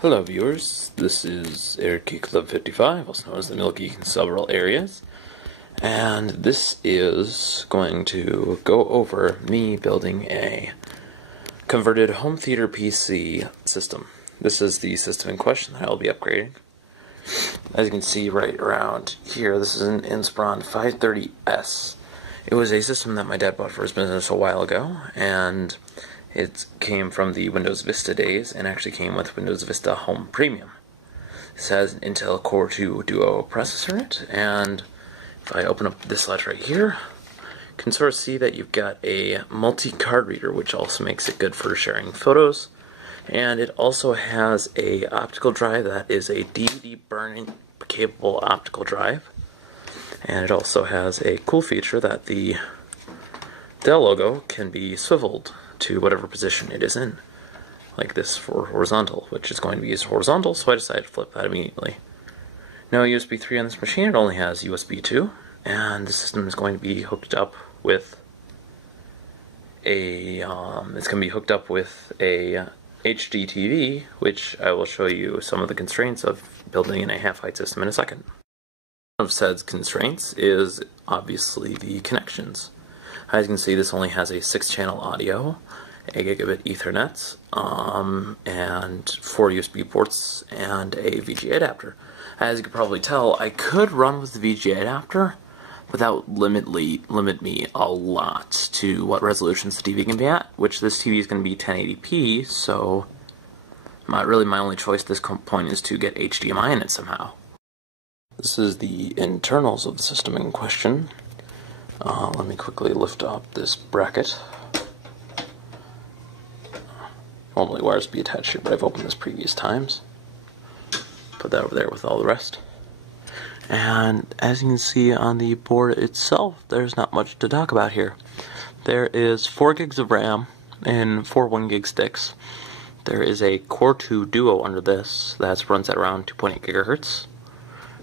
Hello viewers, this is Eric Club 55, also known as the Milk Geek in several areas, and this is going to go over me building a converted home theater PC system. This is the system in question that I'll be upgrading. As you can see right around here, this is an Inspiron 530S. It was a system that my dad bought for his business a while ago, and it came from the Windows Vista days and actually came with Windows Vista Home Premium. This has an Intel Core 2 Duo processor in it, and if I open up this latch right here, you can sort of see that you've got a multi-card reader, which also makes it good for sharing photos. And it also has a optical drive that is a DVD burn-in capable optical drive. And it also has a cool feature that the Dell logo can be swiveled to whatever position it is in, like this for horizontal, which is going to be used horizontal, so I decided to flip that immediately. No USB 3 on this machine, it only has USB 2, and the system is going to be hooked up with a HD TV, which I will show you some of the constraints of building in a half-height system in a second. One of said constraints is obviously the connections. As you can see, this only has a 6-channel audio, a gigabit Ethernet, and 4 USB ports, and a VGA adapter. As you can probably tell, I could run with the VGA adapter, but that would limit me a lot to what resolutions the TV can be at, which this TV is going to be 1080p, so my only choice at this point is to get HDMI in it somehow. This is the internals of the system in question. Let me quickly lift up this bracket. Normally wires would be attached here, but I've opened this previous times. Put that over there with all the rest. And as you can see on the board itself, there's not much to talk about here. There is 4 gigs of RAM and 4 1-gig sticks. There is a Core 2 Duo under this that runs at around 2.8 gigahertz.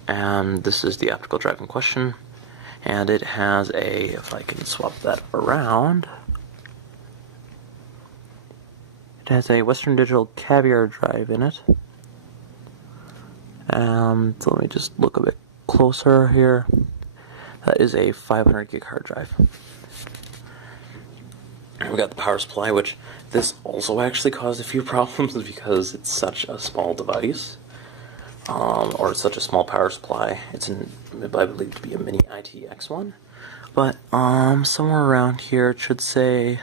And this is the optical drive in question. And it has a, if I can swap that around, it has a Western Digital Caviar drive in it. So let me just look a bit closer here. That is a 500 gig hard drive. We got the power supply, which this also actually caused a few problems because it's such a small device. Or such a small power supply. It's I believe to be a mini ITX one, but somewhere around here it should say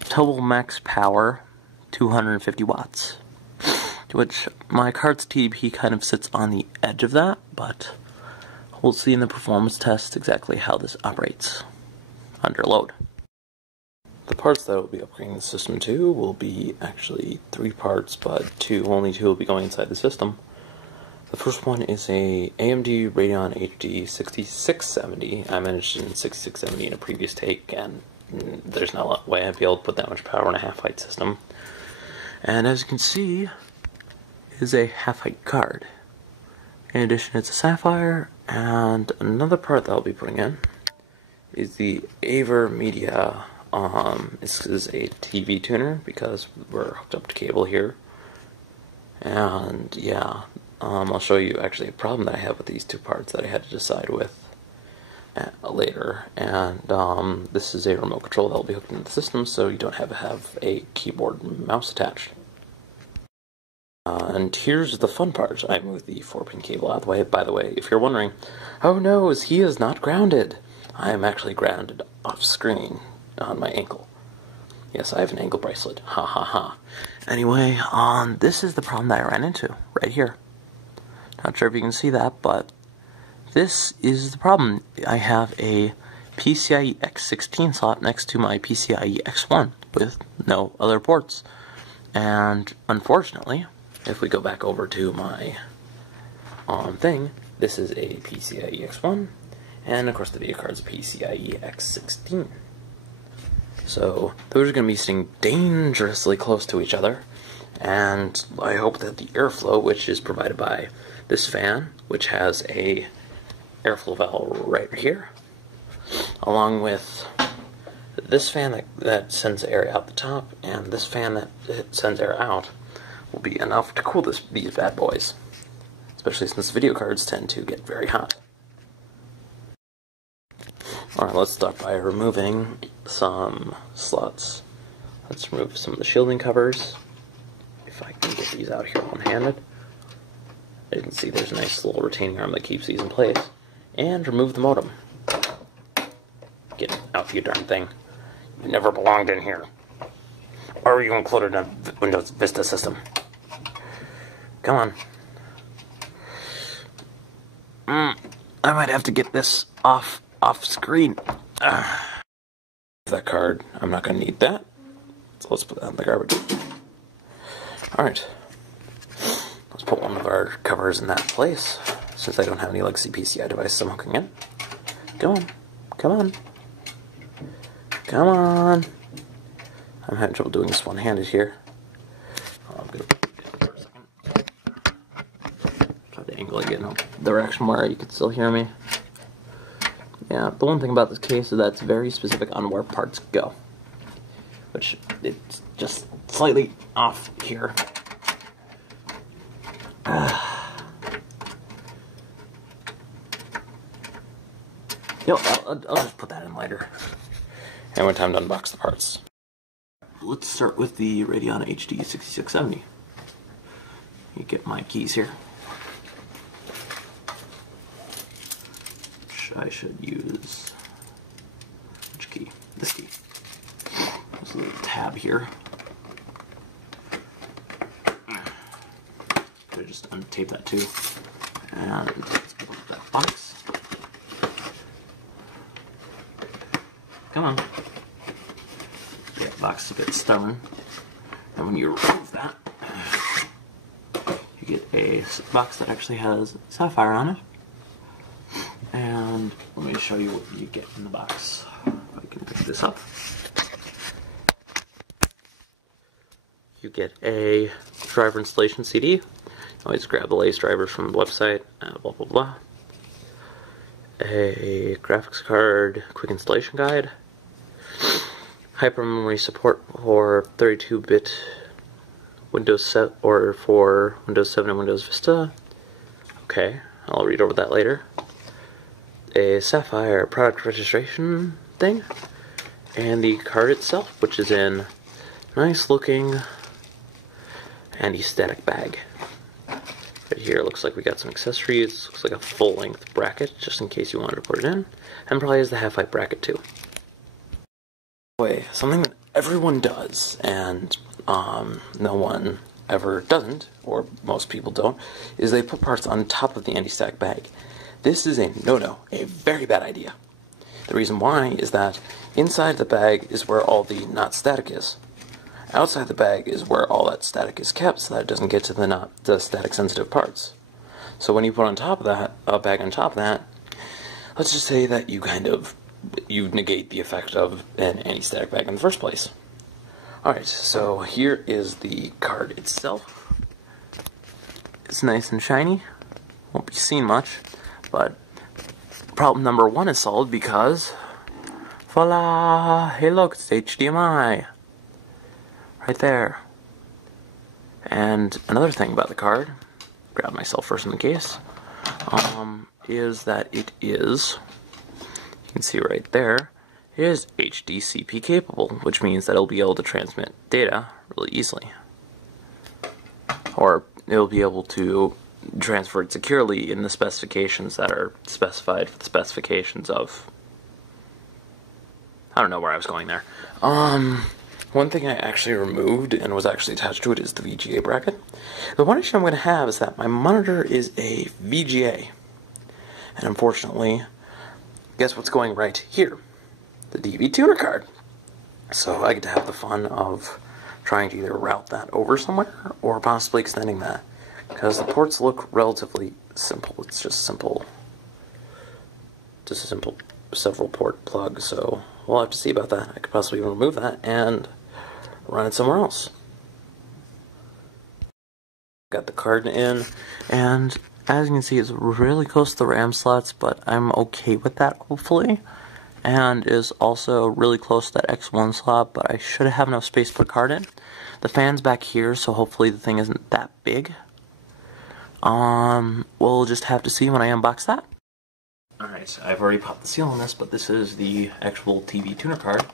total max power 250 watts, which my card's TDP kind of sits on the edge of that, but we'll see in the performance test exactly how this operates under load. The parts that will be upgrading the system to will be actually 3 parts, but only two will be going inside the system. The first one is a AMD Radeon HD 6670. I mentioned 6670 in a previous take, and there's not a way I'd be able to put that much power in a half-height system. And as you can see, it is a half-height card. In addition, it's a Sapphire, and another part that I'll be putting in is the AVerMedia. This is a TV tuner because we're hooked up to cable here. And yeah. I'll show you actually a problem that I have with these 2 parts that I had to decide with later. And this is a remote control that will be hooked into the system, so you don't have to have a keyboard and mouse attached. And here's the fun part. I moved the 4-pin cable out of the way. By the way, if you're wondering, oh no, he is not grounded. I am actually grounded off screen on my ankle. Yes, I have an ankle bracelet. Ha ha ha. Anyway, this is the problem that I ran into right here. Not sure if you can see that, but this is the problem. I have a PCIe X16 slot next to my PCIe X1 with no other ports. And unfortunately, if we go back over to my thing, this is a PCIe X1, and of course the video card's a PCIe X16. So those are going to be sitting dangerously close to each other, and I hope that the airflow, which is provided by this fan, which has a airflow valve right here, along with this fan that sends air out the top, and this fan that sends air out, will be enough to cool these bad boys, especially since video cards tend to get very hot. Alright, let's start by removing some slots. Let's remove some of the shielding covers, if I can get these out here one-handed. As you can see, there's a nice little retaining arm that keeps these in place. And remove the modem. Get out, you darn thing. You never belonged in here. Or were you included in a Windows Vista system? Come on. I might have to get this off screen. That card, I'm not going to need that. So let's put that in the garbage. Alright. Let's put one of our covers in that place, since I don't have any legacy PCI devices I'm hooking in. Come on. Come on. Come on. I'm having trouble doing this one-handed here. I'm going to put it in for a second. Try to angle it in a direction where you can still hear me. Yeah, the one thing about this case is that it's very specific on where parts go, which it's just slightly off here. I'll just put that in later. And when time to unbox the parts. Let's start with the Radeon HD6670. You get my keys here. Which I should use. Which key? This key. There's a little tab here. Could just untape that too. And let's open up that box. Come on. That box is a bit stubborn. And when you remove that, you get a box that actually has Sapphire on it. And let me show you what you get in the box. If I can pick this up. You get a driver installation CD. Always grab the latest drivers from the website, blah blah blah. A graphics card quick installation guide. Hypermemory support for 32-bit Windows 7 or for Windows 7 and Windows Vista. Okay, I'll read over that later. A Sapphire product registration thing, and the card itself, which is in nice looking anti-static bag. Right here, looks like we got some accessories. Looks like a full-length bracket, just in case you wanted to put it in, and probably has the half-height bracket too. Something that everyone does, and no one ever doesn't, or most people don't, is they put parts on top of the anti-static bag. This is a no-no, a very bad idea. The reason why is that inside the bag is where all the not static is. Outside the bag is where all that static is kept, so that it doesn't get to the static sensitive parts. So when you put on top of that, a bag on top of that, let's just say that you negate the effect of an anti-static bag in the first place. Alright, so here is the card itself. It's nice and shiny. Won't be seen much, but problem number one is solved because voila! Hey look, it's HDMI! Right there. And another thing about the card, grab myself first in the case, is that it is, you can see right there, it is HDCP capable, which means that it'll be able to transmit data really easily. Or it'll be able to transfer it securely in the specifications that are specified for the specifications of... I don't know where I was going there. One thing I actually removed and was actually attached to it is the VGA bracket. The one issue I'm going to have is that my monitor is a VGA. And unfortunately, guess what's going right here? The DV tuner card. So I get to have the fun of trying to either route that over somewhere or possibly extending that. Because the ports look relatively simple. It's just simple. Just a simple several port plug. So we'll have to see about that. I could possibly even remove that and run it somewhere else. Got the card in, and as you can see, it's really close to the RAM slots, but I'm okay with that, hopefully. and is also really close to that X1 slot, but I should have enough space to put a card in. The fan's back here, so hopefully the thing isn't that big. We'll just have to see when I unbox that. Alright, I've already popped the seal on this, but this is the actual TV tuner card.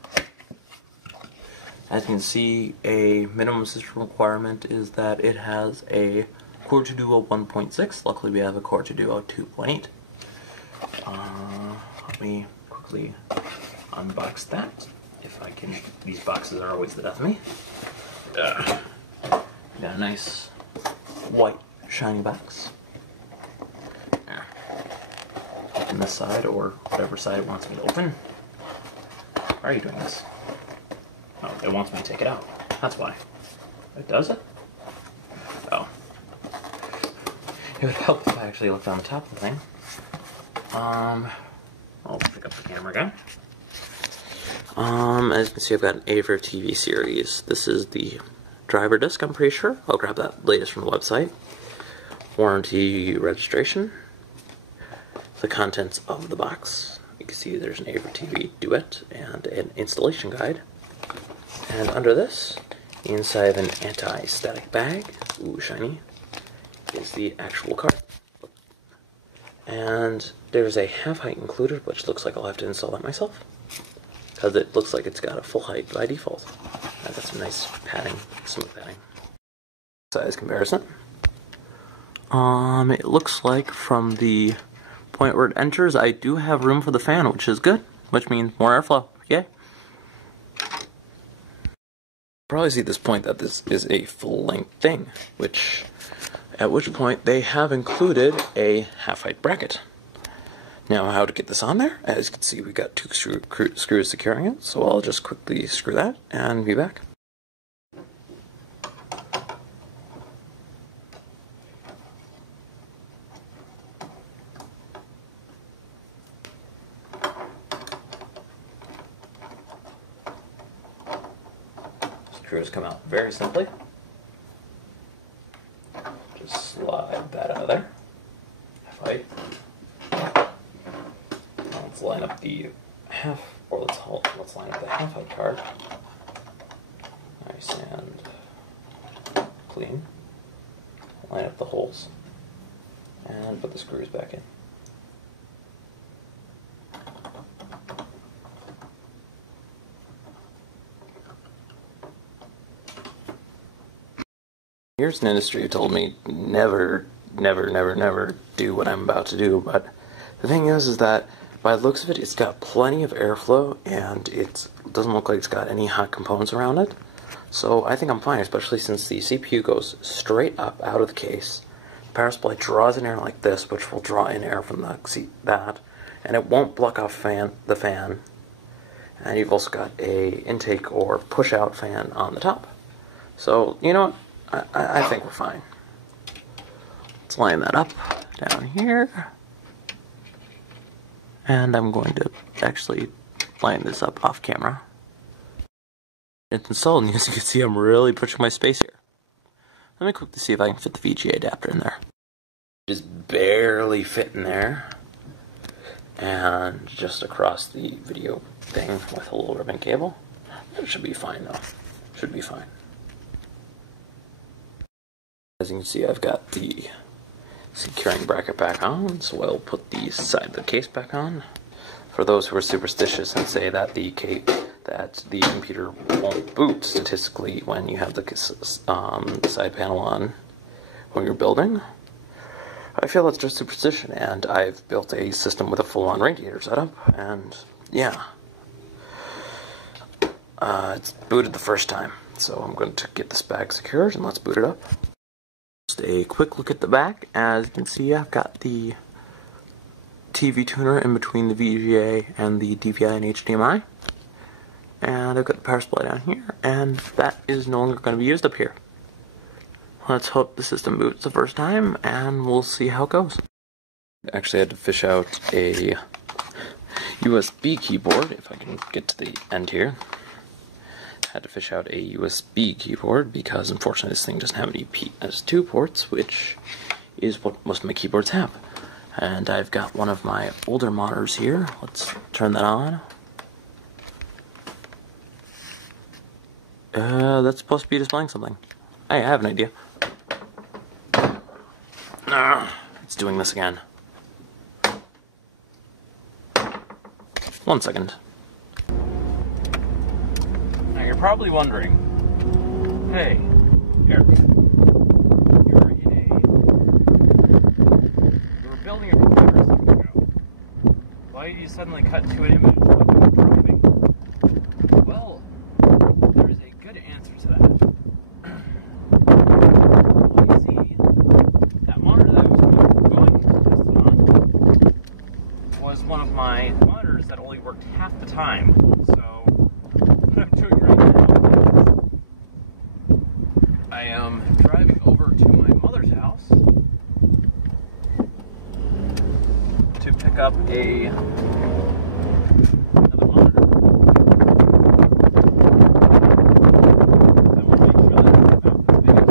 As you can see, a minimum system requirement is that it has a Core 2 Duo 1.6. Luckily we have a Core 2 Duo 2.8. Let me quickly unbox that, if I can. These boxes are always the death of me. Got a nice white shiny box. There. Open this side, or whatever side it wants me to open. Why are you doing this? Oh, it wants me to take it out. That's why. It does it? Oh. It would help if I actually looked on the top of the thing. I'll pick up the camera again. As you can see, I've got an AVerTV series. This is the driver disc, I'm pretty sure. I'll grab that latest from the website. Warranty registration. The contents of the box. You can see there's an AVerTV Duet and an installation guide. And under this, inside of an anti-static bag, ooh, shiny, is the actual card. And there's a half height included, which looks like I'll have to install that myself, because it looks like it's got a full height by default. I've got some nice padding, smooth padding. Size comparison. It looks like from the point where it enters, I do have room for the fan, which is good, which means more airflow. Yay! Probably see at this point that this is a full-length thing, at which point they have included a half-height bracket. Now, how to get this on there? As you can see, we've got two screws securing it, so I'll just quickly screw that and be back. Screws come out very simply. Just slide that out of there. Half height. Now let's line up the let's line up the half height card. Nice and clean. Line up the holes and put the screws back in. Here's an industry who told me never do what I'm about to do, but the thing is that by the looks of it, it's got plenty of airflow, and it doesn't look like it's got any hot components around it. So I think I'm fine, especially since the CPU goes straight up out of the case. The power supply draws in air like this, which will draw in air from that, and it won't block off the fan. And you've also got a intake or push-out fan on the top. So, you know what? I think we're fine. Let's line that up down here. And I'm going to actually line this up off camera. It's installed, and as you can see, I'm really pushing my space here. Let me quickly see if I can fit the VGA adapter in there. Just barely fit in there. And just across the video thing with a little ribbon cable. It should be fine though. Should be fine. As you can see, I've got the securing bracket back on, so I'll put the side of the case back on. For those who are superstitious and say that the computer won't boot statistically when you have the side panel on when you're building, I feel that's just superstition, and I've built a system with a full-on radiator setup, and yeah. It's booted the first time, so I'm going to get this bag secured, and let's boot it up. Just a quick look at the back. As you can see, I've got the TV tuner in between the VGA and the DVI and HDMI. And I've got the power supply down here, and that is no longer going to be used up here. Let's hope the system boots the first time, and we'll see how it goes. Actually, I had to fish out a USB keyboard, if I can get to the end here. Had to fish out a USB keyboard because unfortunately this thing doesn't have any PS2 ports, which is what most of my keyboards have. And I've got one of my older monitors here. Let's turn that on. That's supposed to be displaying something. Hey, I have an idea. It's doing this again. 1 second. Now you're probably wondering, hey, Eric, you were building a computer a second ago. Why did you suddenly cut to an image while you were driving? Well, there is a good answer to that. Well, you see, that monitor that I was going to test it on was one of my monitors that only worked half the time. So, what I'm doing right now is I am driving over to my mother's house to pick up another monitor. I want to make sure that I have the biggest.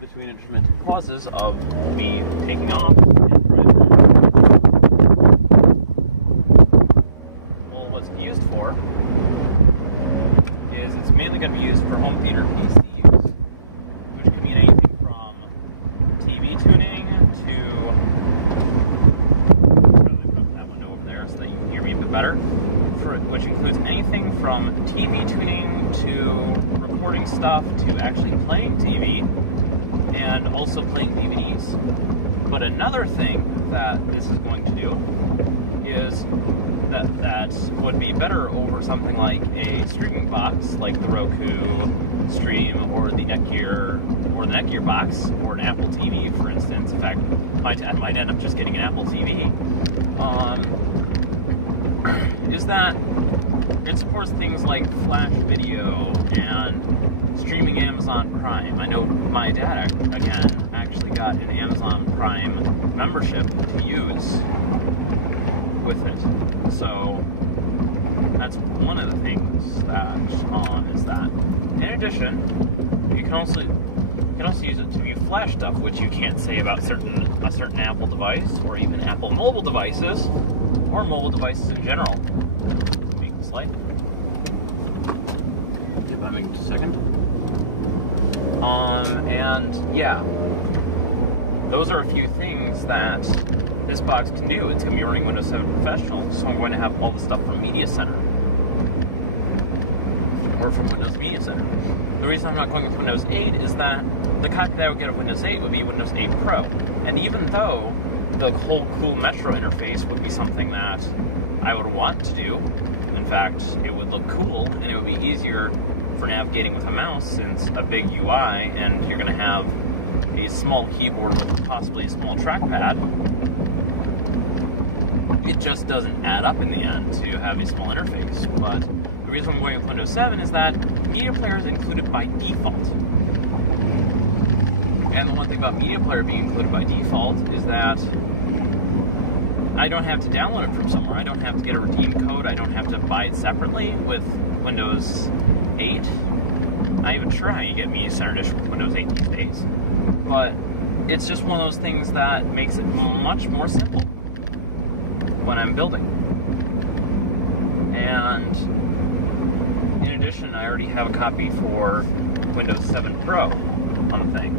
Between intermittent pauses of me taking off and driving around. Well, what's it used for is it's mainly going to be used for home theater PCs, which can mean anything from TV tuning to, let me put that window over there so that you can hear me a bit better, which includes anything from TV tuning to recording stuff to actually playing TV, and also playing DVDs. But another thing that this is going to do is that would be better over something like a streaming box, like the Roku Stream or the Netgear box, or an Apple TV, for instance. In fact, I might end up just getting an Apple TV. Is that it supports things like Flash video and streaming Amazon Prime. I know my dad, again, actually got an Amazon Prime membership to use with it. So that's one of the things that is that. In addition, you can also use it to view Flash stuff, which you can't say about a certain Apple device, or even Apple mobile devices, or mobile devices in general. Make this light. If I make it a second. And yeah, those are a few things that this box can do. It's going to be running Windows 7 Professional, so I'm going to have all the stuff from Media Center, or from Windows Media Center. The reason I'm not going with Windows 8 is that the copy that I would get of Windows 8 would be Windows 8 Pro, and even though the whole cool Metro interface would be something that I would want to do, in fact, it would look cool, and it would be easier for navigating with a mouse, since a big UI, and you're going to have a small keyboard with possibly a small trackpad, it just doesn't add up in the end to have a small interface. But the reason I'm going with Windows 7 is that Media Player is included by default. And the one thing about Media Player being included by default is that I don't have to download it from somewhere. I don't have to get a redeem code. I don't have to buy it separately with Windows 8. Not even sure how you get Media Center Edition with Windows 8 these days. But it's just one of those things that makes it much more simple when I'm building. And in addition, I already have a copy for Windows 7 Pro on the thing.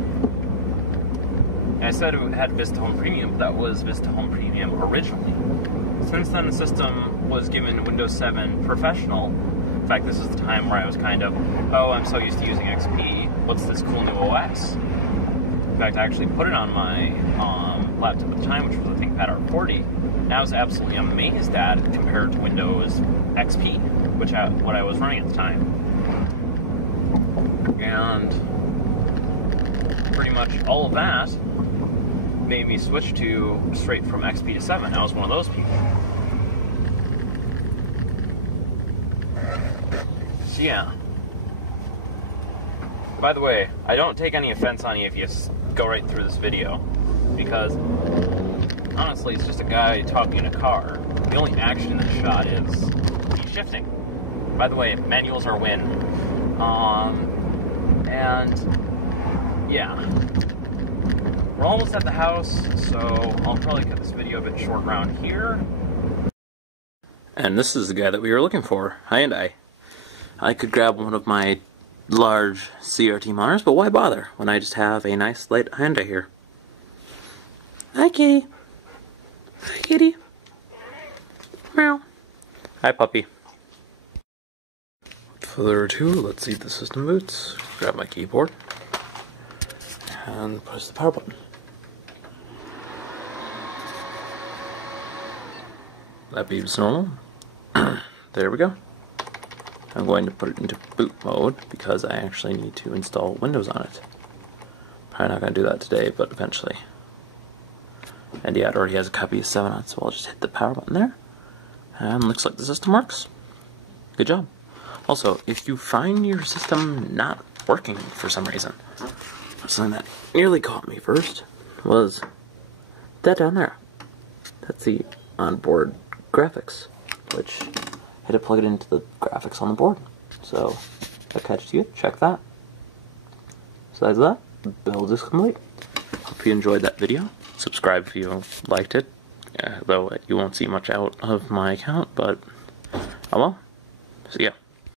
And I said it had Vista Home Premium, but that was Vista Home Premium originally. Since then, the system was given Windows 7 Professional. In fact, this is the time where I was kind of, oh, I'm so used to using XP, what's this cool new OS? In fact, I actually put it on my laptop at the time, which was a ThinkPad R40, and I was absolutely amazed at it compared to Windows XP, which what I was running at the time. And pretty much all of that made me switch to straight from XP to 7. I was one of those people. So yeah, By the way, I don't take any offense on you if you go right through this video, because honestly, it's just a guy talking in a car. The only action in the shot is he's shifting. By the way, manuals are win. And yeah, we're almost at the house, so I'll probably cut this video a bit short around here. And this is the guy that we were looking for, Hyundai. I could grab one of my large CRT monitors, but why bother when I just have a nice light Hyundai here? Hi, kitty. Hi, kitty. Meow. Hi, puppy. Without further ado, let's see the system boots. Grab my keyboard and press the power button. That beeps normal. There we go. I'm going to put it into boot mode because I actually need to install Windows on it. Probably not going to do that today, but eventually. And yeah, it already has a copy of 7 on it, so I'll just hit the power button there. And looks like the system works. Good job. Also, if you find your system not working for some reason, something that nearly caught me first was that down there. That's the onboard graphics, which I had to plug it into the graphics on the board. So, if that catches you, check that. Besides that, the build is complete. Hope you enjoyed that video. Subscribe if you liked it, though you won't see much out of my account, but oh well. See ya.